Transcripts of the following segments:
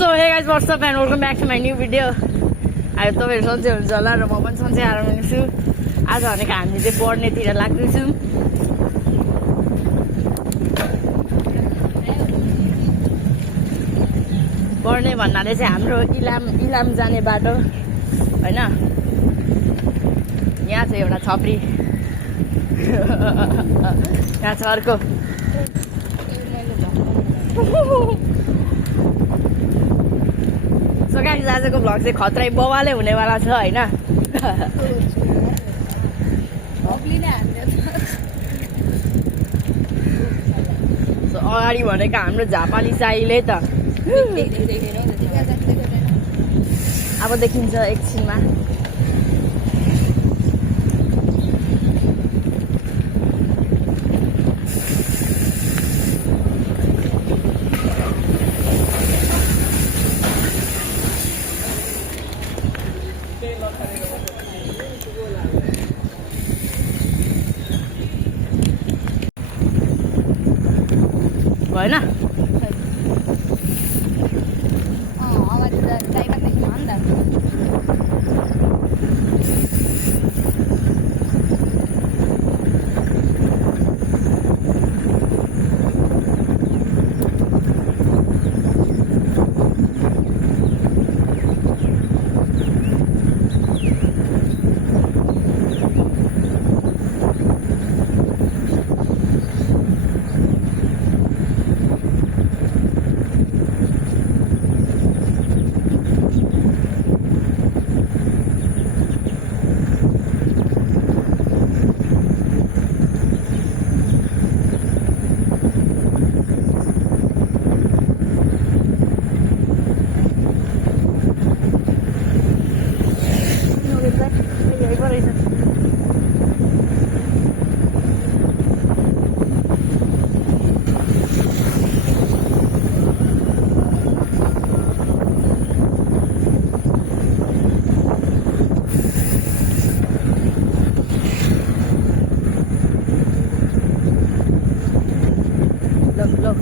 So hey guys what's up and welcome back to my new video. अहिले तपाईँहरू सन्चै हुनुहुन्छ होला र म पनि सन्चै आराम छु। आज भनेको हामी चाहिँ पढ्नेतिर लाग्दैछौँ। पढ्ने भन्नाले चाहिँ हाम्रो इलाम जाने बाटो होइन। यहाँ छ एउटा छपरी, यहाँ छ अर्को। सो गाइस आजको भ्लग चाहिँ खतरै बवालै हुनेवाला छ होइन। सो अगाडि भनेको हाम्रो झापाली साईले त अब देखिन्छ एकछिनमा। भएन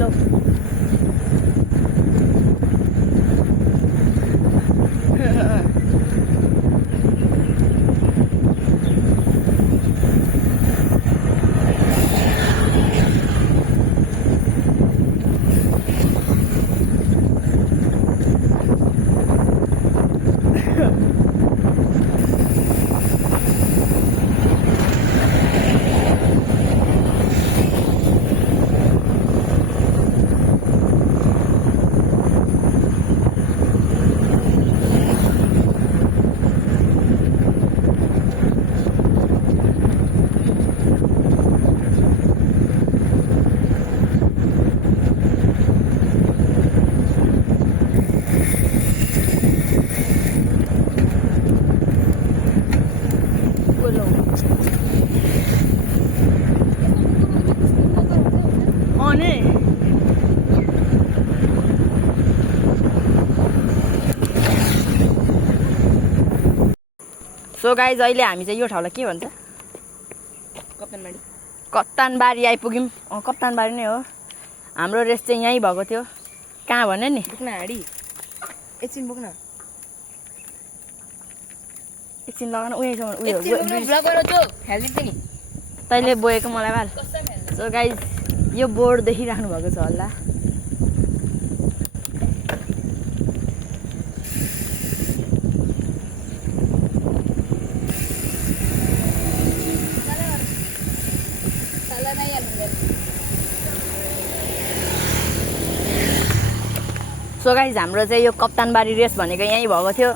look. सो गाइज अहिले हामी चाहिँ यो ठाउँलाई के भन्छ? कप्तानबारी आइपुग्यौँ। कप्तानबारी नै हो। हाम्रो रेस चाहिँ यहीँ भएको थियो। कहाँ भन्यो नि? एकछिन बोक्न, एकछिन लगाउन उयोसम्म तैँले बोकेको मलाई बाल। सो गाइज यो बोर्ड देखिराख्नु भएको छ होला। सो गाइज हाम्रो चाहिँ यो कप्तानबारी रेस भनेको यहीँ भएको थियो,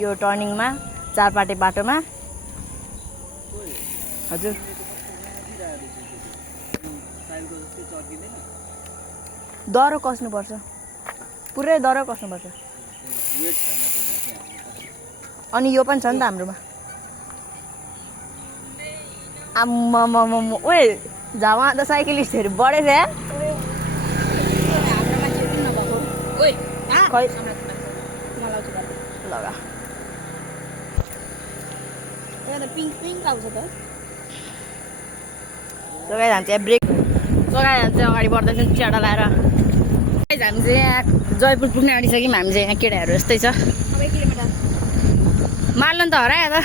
यो टर्निङमा चारपाटे बाटोमा। हजुर दह्रो कस्नुपर्छ, पुरै दह्रो कस्नुपर्छ। अनि यो पनि छ नि त हाम्रोमा। आम्मामामा ओए झामा त साइक्लिस्टहरू बढेछ यार। खै लगा पिङ्क आउँछ त। सो गाइस हामी चाहिँ ब्रेक, सो गाइस हामी चाहिँ अगाडि बढ्दैछौँ च्याडा लाएर। हामी चाहिँ यहाँ जयपुर पुग्ने आँटिसक्यौँ हामी चाहिँ यहाँ केटाहरू यस्तै छ मार्लन त हरायो त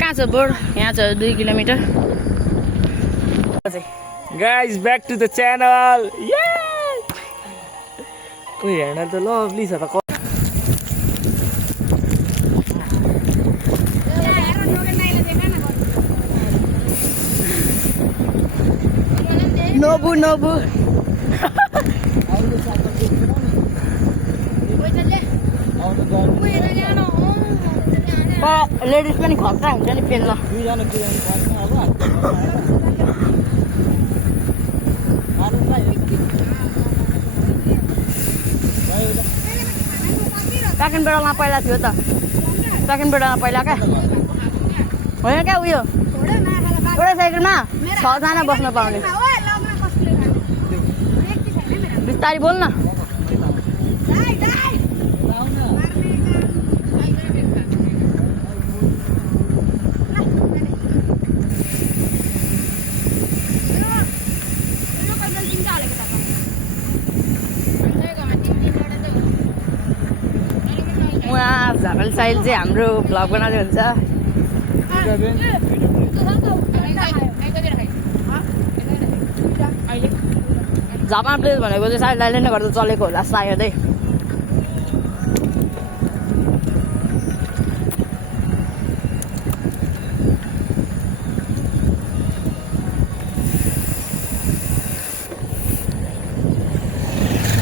कहाँ छ बोर्ड यहाँ छ 2 kilometre guys back to the channel कोही हेर्न त लभली छ त नोबु नोबु लेडिज पनि खतरा हुन्छ नि पेन ल प्याकेन बेडामा पहिला थियो त प्याकेन बेडामा पहिला क्या होइन क्या उयो एउटा साइकलमा 6 जना बस्न पाउने बिस्तारी बोल न उहाँ झापल साइल चाहिँ हाम्रो भ्लग बनाउँदै हुन्छ झापा प्लेस भनेको चाहिँ साइड लाइनले नै गर्दा चलेको होला सायदै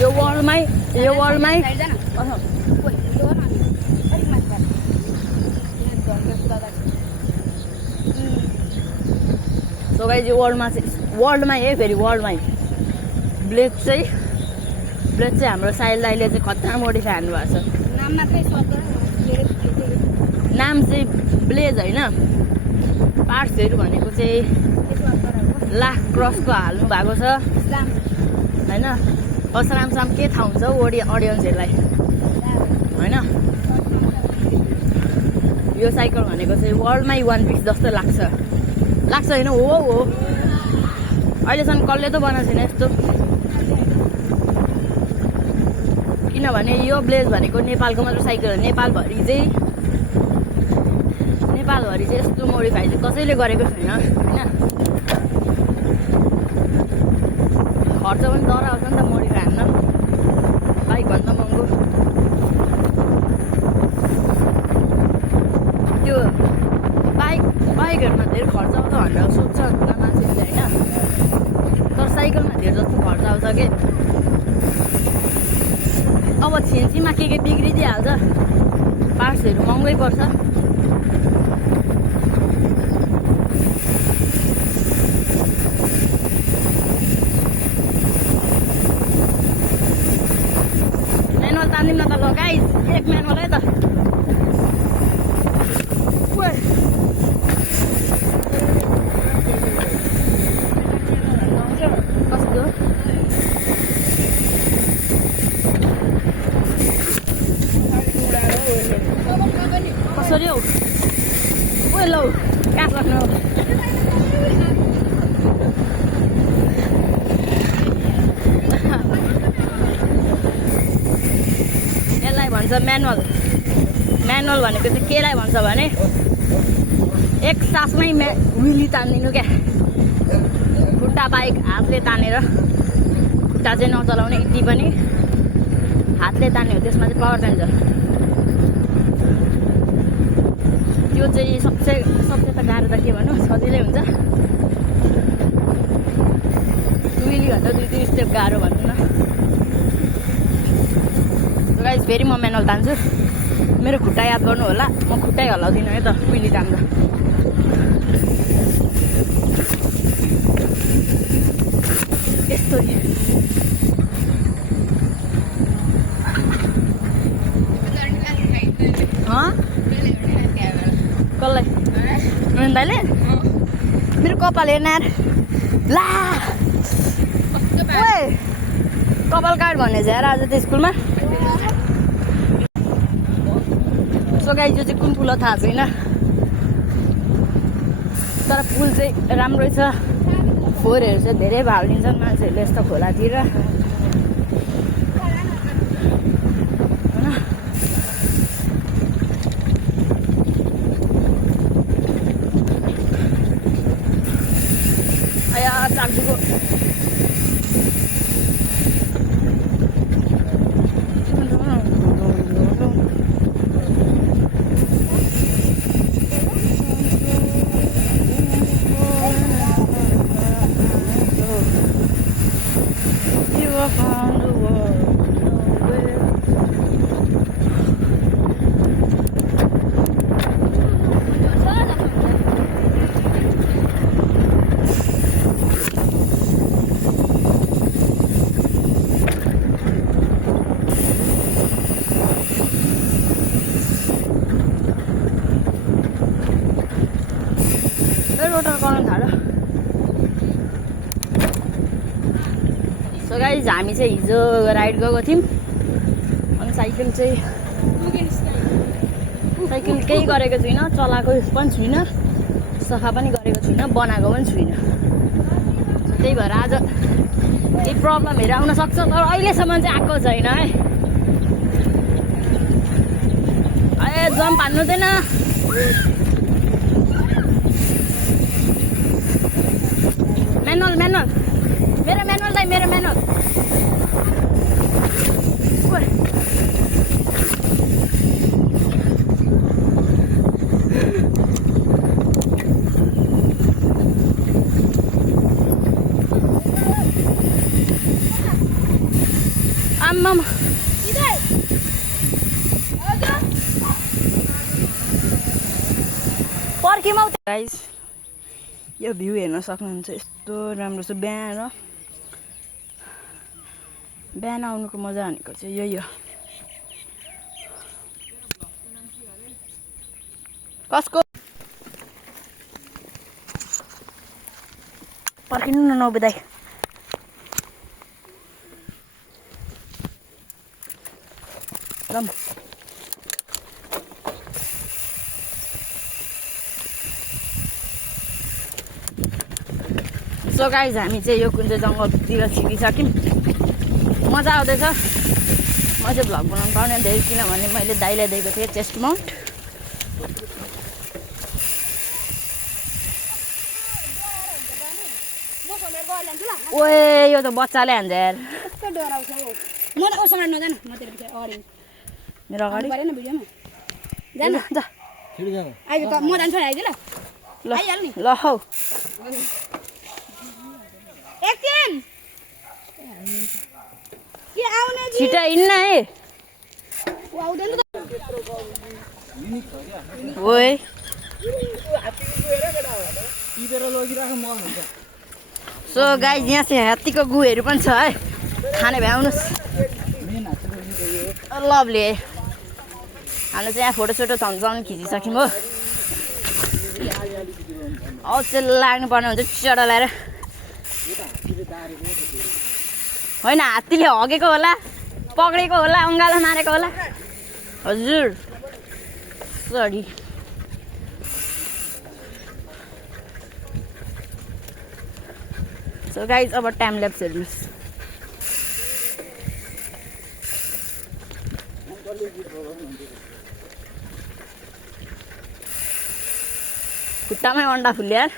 यो वर्ल्डमै सो गाइस यो वर्ल्डमै है फेरि वर्ल्डमै ब्लेड चाहिँ हाम्रो साइल दाइले चाहिँ खतरा मोडिफाई हान्नुभएको छ नाम चाहिँ ब्लेज होइन पार्ट्सहरू भनेको चाहिँ लाख क्रसको हाल्नु भएको छ होइन असरामसाम के थाहा हुन्छ अडियन्सहरूलाई होइन यो साइकल भनेको चाहिँ वर्ल्डमै 1 पिस जस्तो लाग्छ होइन हो अहिलेसम्म कसले त बनाएको छैन यस्तो किनभने यो ब्लेज भनेको नेपालको मात्र साइकल हो नेपालभरि चाहिँ यस्तो मोडिफाई चाहिँ कसैले गरेको छैन होइन खर्च पनि डर आउँछ नि त मोडिफाई हान्न बाइकभन्दा महँगो त्यो बाइकहरूमा धेरै खर्च आउँछ भनेर सोध्छ होला मान्छेहरूले होइन तर साइकलमा धेरै जस्तो खर्च आउँछ कि अब छिन्चीमा के बिग्रिदिइहाल्छ पार्ट्सहरू महँगै पर्छ म्यानुअल तान्दिउँ न त ल गाइस एक म्यानुअल है त कसरी हौ ओ लौ काठ राख्नु यसलाई भन्छ म्यानुअल भनेको चाहिँ केलाई भन्छ भने एक सासमै विली तानिदिनु क्या खुट्टा बाइक हातले तानेर खुट्टा चाहिँ नचलाउने यति पनि हातले तान्यो त्यसमा चाहिँ पावर चाहिन्छ त्यो चाहिँ सबसे त गाह्रो त के भनौँ सजिलै हुन्छ विली भन्दा 2-3 स्टेप गाह्रो भन्नु न गाइस फेरि म म्यानुअल तान्छु मेरो खुट्टा याद गर्नु होला म खुट्टै हल्लाउँदिनँ है त विली तान्दा यस्तो कसलाई दाइले मेरो कपाल हेर्न ला कपाल काट भन्ने झ्याएर आज त स्कुलमा सो गाइस यो चाहिँ कुन फुल हो थाहा छैन तर फुल चाहिँ राम्रै छ फोहोरहरू चाहिँ धेरै भालिन्छन् मान्छेहरूले यस्तो खोलातिर होइन। आया चाक्दुको रोटर गर्न थाल्यो। सो गाइज हामी चाहिँ हिजो राइड गएको थियौँ अनि साइकल केही गरेको छुइनँ, चलाएको पनि छुइनँ, सफा पनि गरेको छुइनँ, बनाएको पनि छुइनँ। त्यही भएर आज केही प्रब्लमहरू आउन सक्छ, तर अहिलेसम्म चाहिँ आएको छैन है। ए जम्प हान्नु हुँदैन। म्यानुअल मेरो म्यानुअल दाइ, मेरो म्यानुअल। आम्मा पर्खिमा गाइस, यो भ्यू हेर्न सक्नुहुन्छ, यस्तो राम्रो छ। बिहान आउनुको मजा भनेको चाहिँ यही हो। कसको पर्खिनु न नौबे दाइ। सो गाइज हामी चाहिँ यो कुन चाहिँ जङ्गलतिर छिरिसक्यौँ। मजा आउँदैछ। म चाहिँ भ्लग बनाउनु पाउने धेरै, किनभने मैले दाइलाई दिएको थिएँ चेस्ट माउन्ट। ओए यो त बच्चाले हान्छ यार। मेरो अगाडि ल हौ छिटो हिँड्न है। ओए सो गाइज यहाँ चाहिँ हात्तीको गुहरू पनि छ है, खाने भ्याउनुहोस्। लभली है। हाम्रो चाहिँ यहाँ फोटोसोटो झन्झाउनु खिचिसक्यौँ हो। अवश्य लाग्नु पर्ने हुन्छ चढा ल्याएर। होइन हात्तीले हगेको होला, पक्रेको होला, अङ्गालो मारेको होला। हजुर सरी। सो गाइज अब टाइम ल्याप्स हेर्नुहोस्। खुट्टामै अन्डा फुल्यो यार।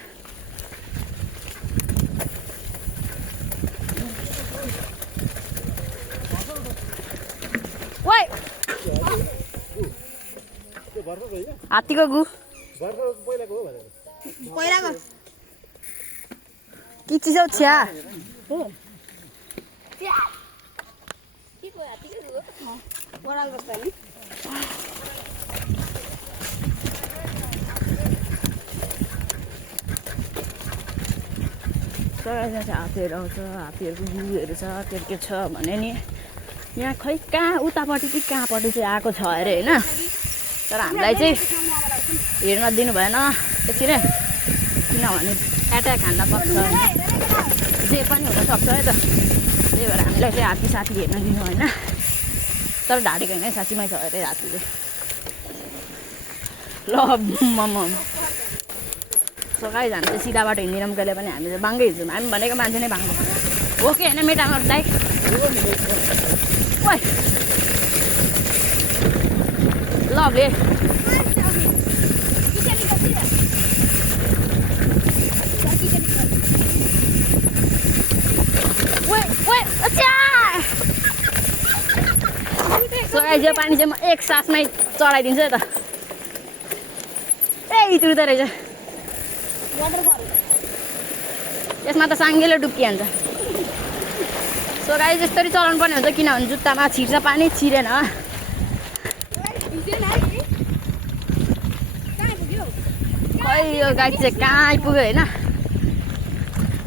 ओइ हात्तीको गु पहिलाको के चिज हौ छ्या। हात्तीहरू आउँछ, हात्तीहरूको गुहरू छ, के छ भने नि यहाँ खै कहाँ उतापट्टि कि कहाँपट्टि चाहिँ आएको छ अरे होइन। तर हामीलाई चाहिँ हेर्न दिनु भएन त्यसरी, किनभने एट्याक हान्न सक्छ होइन, जे पनि हुनसक्छ है त। त्यही भएर हामीलाई चाहिँ हात्ती साथी हेर्न दिनु होइन। तर ढाडेको होइन, साँच्चीमै छ अरे हात्ती चाहिँ। ल मम सो गाइज हामी चाहिँ सिधा बाटो हिँडिनौँ कहिले पनि, हामी चाहिँ बाङ्गै हिँड्छौँ। हामी भनेको मान्छे नै बाङ्गो हो कि होइन मेटामोर दाइ? ओइ लभले सो गाइज यो पानी चाहिँ म एक सासमै चढाइदिन्छु है त। ए इतुर्दो रहेछ यसमा त साङ्गेले डुब्किहाल्छ। सो गाइज यस्तरी चलाउनु पर्ने हुन्छ किनभने जुत्तामा छिर्छ पानी, छिरेन खै यो गाडी चाहिँ कहाँ आइपुग्यो होइन।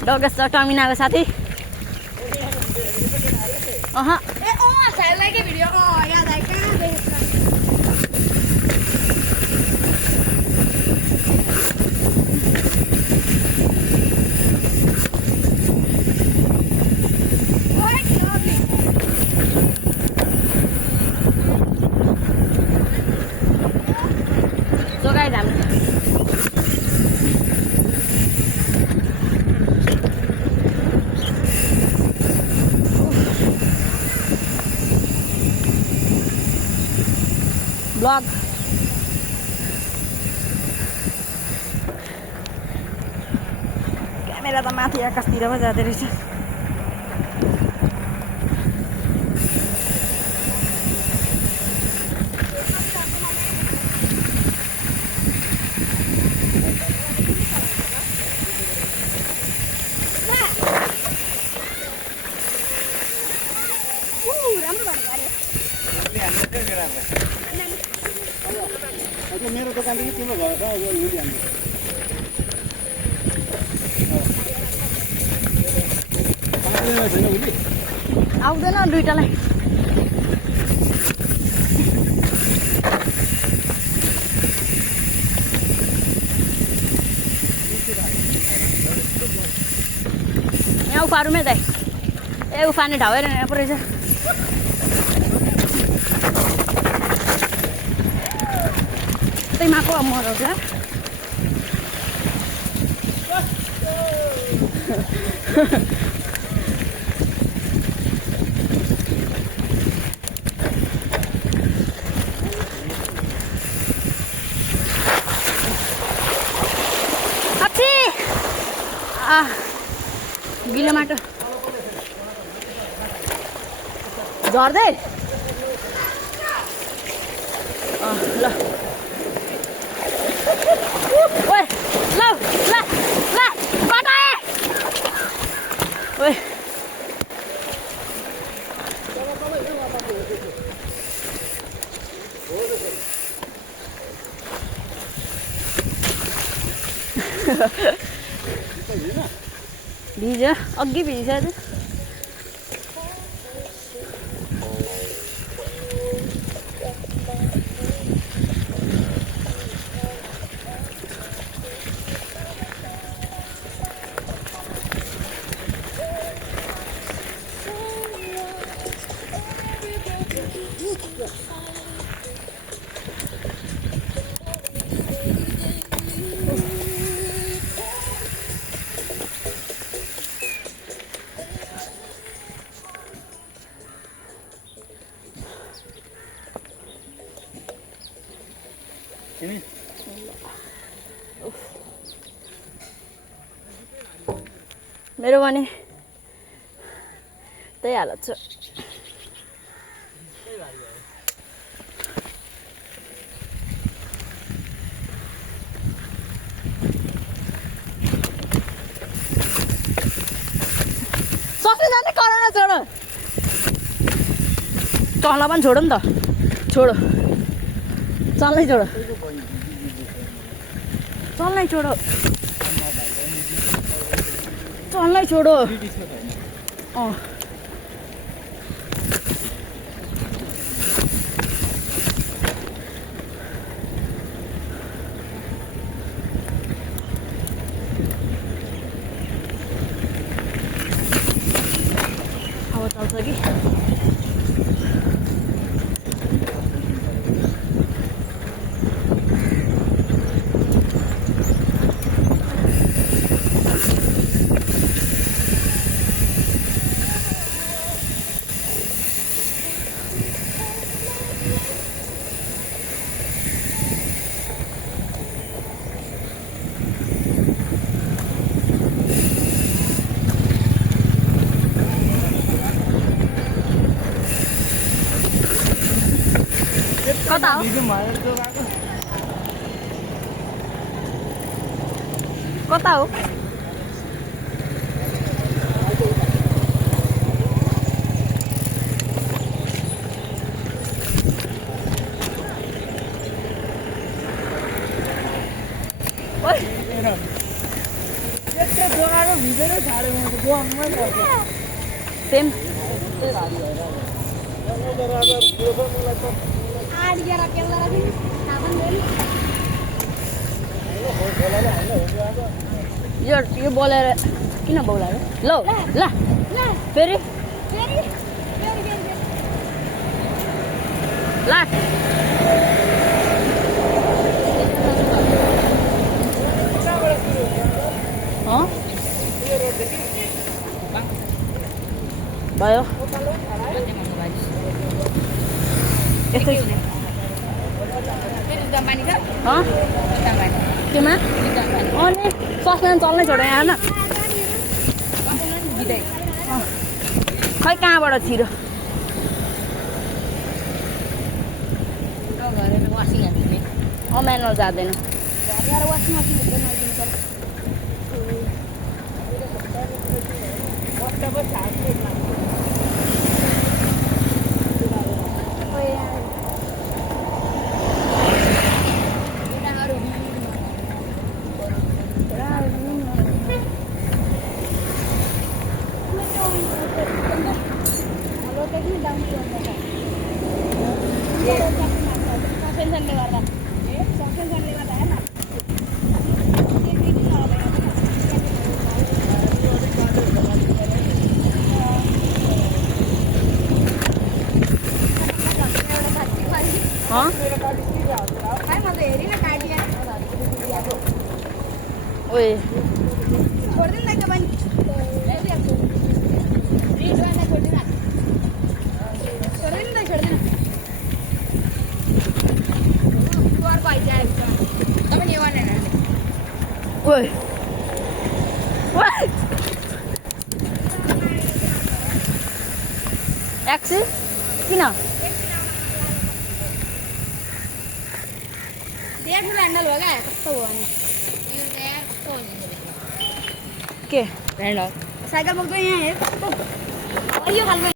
डगेस छ टमिनाको साथी। अह सो गाइज हामी ब्लग क्यामेरा त माथि आकाशतिर पो जाँदो रहेछ। मेरो दोकानदेखि तिम्रो घर छ यो युलियन छैन उली आउँदैन दुइटालाई। यहाँ उफारुमै दाइ ए उफार्ने ठाउँ हेरेन यहाँ पो रहेछ। त्यही माको मराउँछ अच्छी गिलो माटो झर्दै ल ओए ल ल ल पटाए ओए भिज्यो अघि भिजिसक्यो। मेरो भने त्यही हालत छ। सक्ने जाने करेन छोडो चल्न पनि छोडो नि त छोडो चल्नै छोडो चल्नै छोडो चल्नै छोडो अँ हावा चल्छ कि कता हो कता हो सेम यो बोलेर किन बोलाएर ल ल फेरि लास्ट भयो यस्तै त्योमा अनि सस्पेन चल्नै छोड्यो यहाँ होइन खै कहाँबाट छिरो म्यानुअल जाँदैन ओए ओए एक्सी किन ह्यान्डल हो क्या कस्तो हो के ह्यान्डल साइकल बोक्दै यहाँ हेर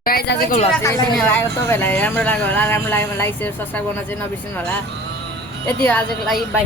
गाइस आजको भ्लग चाहिँ यति नै हो आयो तपाईँहरूलाई राम्रो लाग्यो होला राम्रो लाग्यो भने लाइक सेयर सब्सक्राइब गर्न चाहिँ नबिर्सिनु होला यति हो आजको लागि बाई